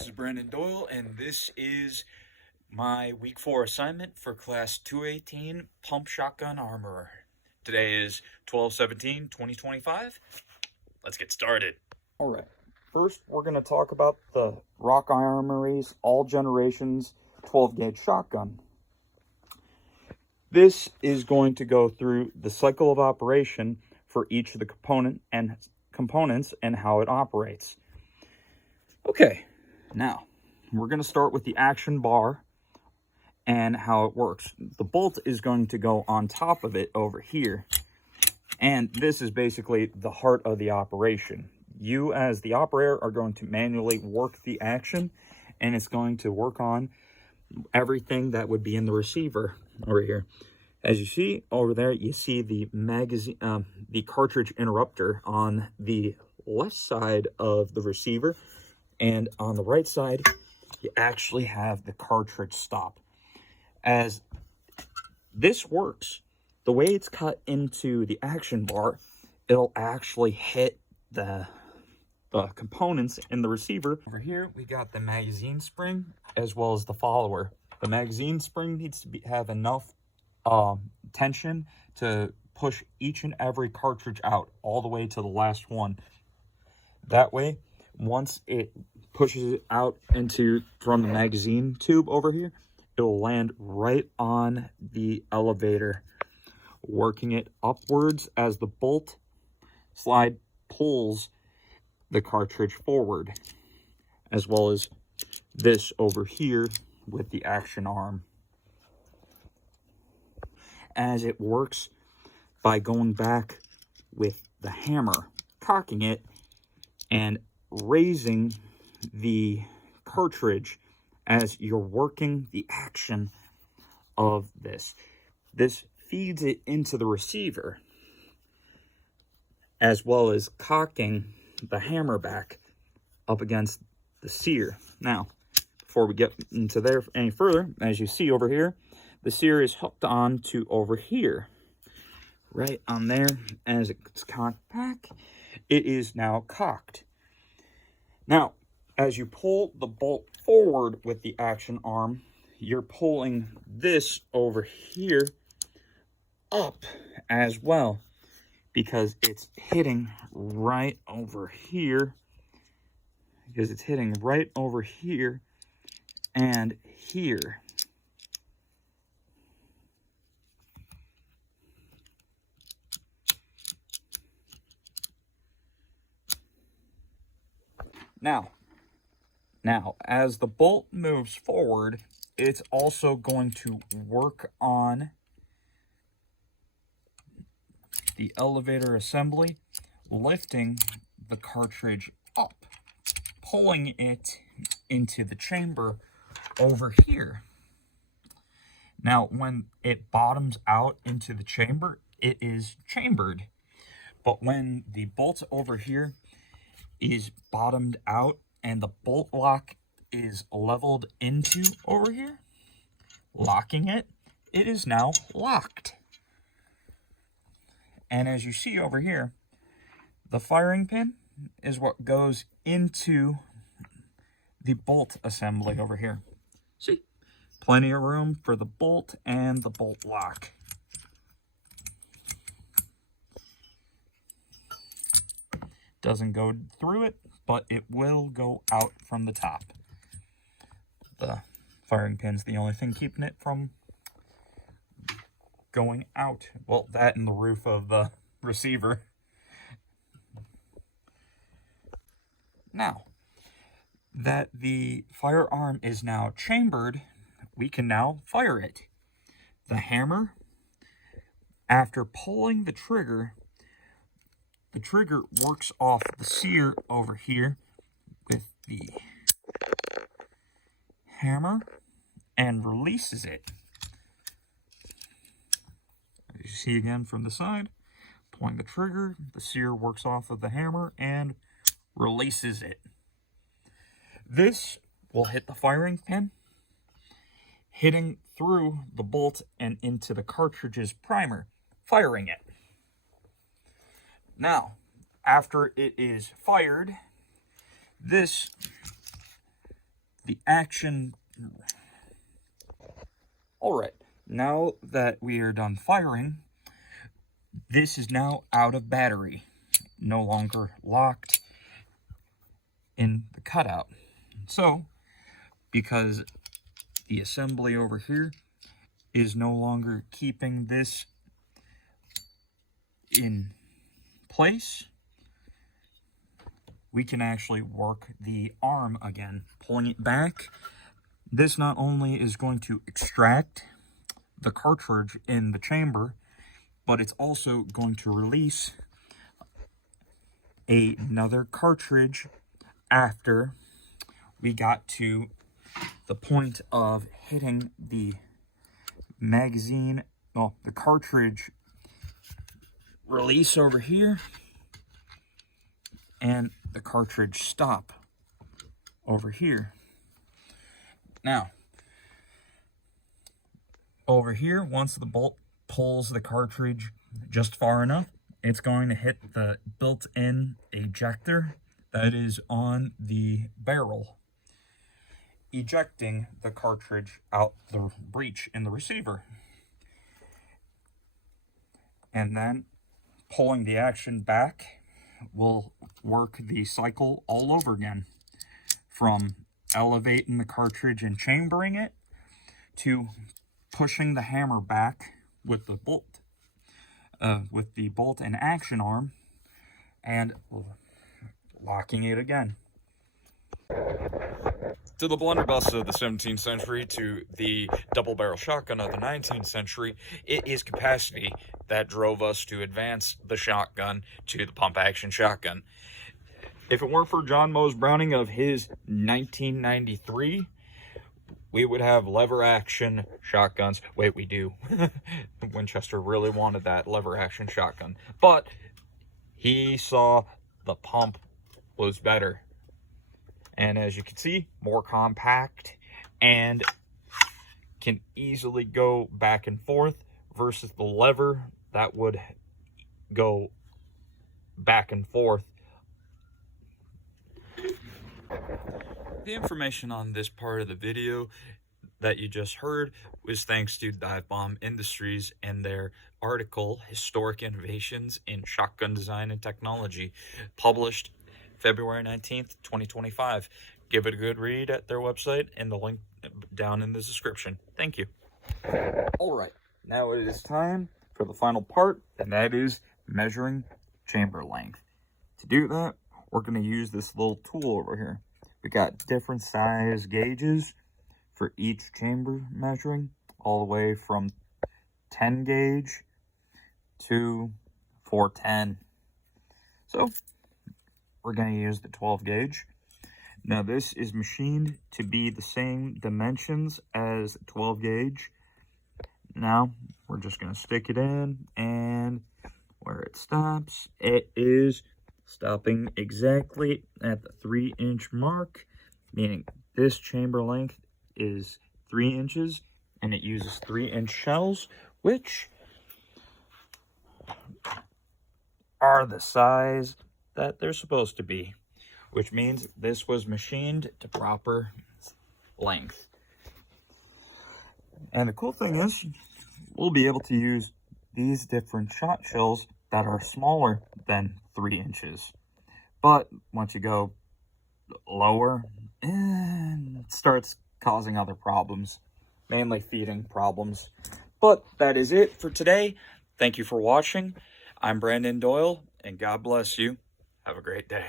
This is Brandon Doyle, and this is my week 4 assignment for class 218 Pump Shotgun Armorer. Today is 12/17/2025. Let's get started. All right. First, we're going to talk about the Rock Armory's All Generations 12-gauge shotgun. This is going to go through the cycle of operation for each of the components and how it operates. Okay, now we're going to start with the action bar and how it works. The bolt is going to go on top of it over here, and this is basically the heart of the operation. You, as the operator, are going to manually work the action, and it's going to work on everything that would be in the receiver over here. As you see over there, you see the magazine, the cartridge interrupter on the left side of the receiver, and on the right side, you actually have the cartridge stop. As this works, the way it's cut into the action bar, it'll actually hit the components in the receiver. Over here, we got the magazine spring as well as the follower. The magazine spring needs to have enough tension to push each and every cartridge out all the way to the last one. That way, once it pushes it out from the magazine tube over here, it will land right on the elevator, working it upwards as the bolt slide pulls the cartridge forward, as well as this over here with the action arm. As it works by going back with the hammer, cocking it, and raising the cartridge as you're working the action of this. This feeds it into the receiver, as well as cocking the hammer back up against the sear. Now, before we get into there any further, as you see over here, the sear is hooked on to over here, right on there. As it's cocked back, it is now cocked. Now, as you pull the bolt forward with the action arm, you're pulling this over here up as well, because it's hitting right over here, and here. Now, as the bolt moves forward, it's also going to work on the elevator assembly, lifting the cartridge up, pulling it into the chamber over here. Now, when it bottoms out into the chamber, it is chambered. But when the bolt over here is bottomed out and the bolt lock is leveled into over here, locking it, it is now locked. And as you see over here, the firing pin is what goes into the bolt assembly over here. See, plenty of room for the bolt and the bolt lock. Doesn't go through it, but it will go out from the top. The firing pin's the only thing keeping it from going out. Well, that and the roof of the receiver. Now that the firearm is now chambered, we can now fire it. The hammer, after pulling the trigger works off the sear over here with the hammer and releases it. As you see again from the side, pulling the trigger, the sear works off of the hammer and releases it. This will hit the firing pin, hitting through the bolt and into the cartridge's primer, firing it. Now, after it is fired, this the action. All right, now that we are done firing, this is now out of battery, no longer locked in the cutout. So, because the assembly over here is no longer keeping this in place, we can actually work the arm again, pulling it back. This not only is going to extract the cartridge in the chamber, but it's also going to release another cartridge after we got to the point of hitting the magazine, well, the cartridge release over here, and the cartridge stop over here. Now, over here, once the bolt pulls the cartridge just far enough, it's going to hit the built-in ejector that is on the barrel, ejecting the cartridge out the breech in the receiver. And then pulling the action back will work the cycle all over again, from elevating the cartridge and chambering it to pushing the hammer back with the bolt and action arm and locking it again. To the blunderbuss of the 17th century to the double barrel shotgun of the 19th century, it is capacity that drove us to advance the shotgun to the pump action shotgun. If it weren't for John Mose Browning of his 1993, we would have lever action shotguns. Wait, we do. Winchester really wanted that lever action shotgun, but he saw the pump was better. And as you can see, more compact and can easily go back and forth versus the lever that would go back and forth. The information on this part of the video that you just heard was thanks to Dive Bomb Industries and their article, Historic Innovations in Shotgun Design and Technology, published February 19th, 2025. Give it a good read at their website and the link down in the description. Thank you. All right, now it is time for the final part, and that is measuring chamber length. To do that, we're going to use this little tool over here. We got different size gauges for each chamber measuring, all the way from 10 gauge to 410. So we're going to use the 12 gauge. Now this is machined to be the same dimensions as 12 gauge. Now we're just going to stick it in, and where it stops, it is stopping exactly at the 3-inch mark, meaning this chamber length is 3 inches, and it uses 3-inch shells, which are the size that they're supposed to be, which means this was machined to proper length. And the cool thing is, we'll be able to use these different shot shells that are smaller than 3 inches. But once you go lower, it starts causing other problems, mainly feeding problems. But that is it for today. Thank you for watching. I'm Brandon Doyle, and God bless you. Have a great day.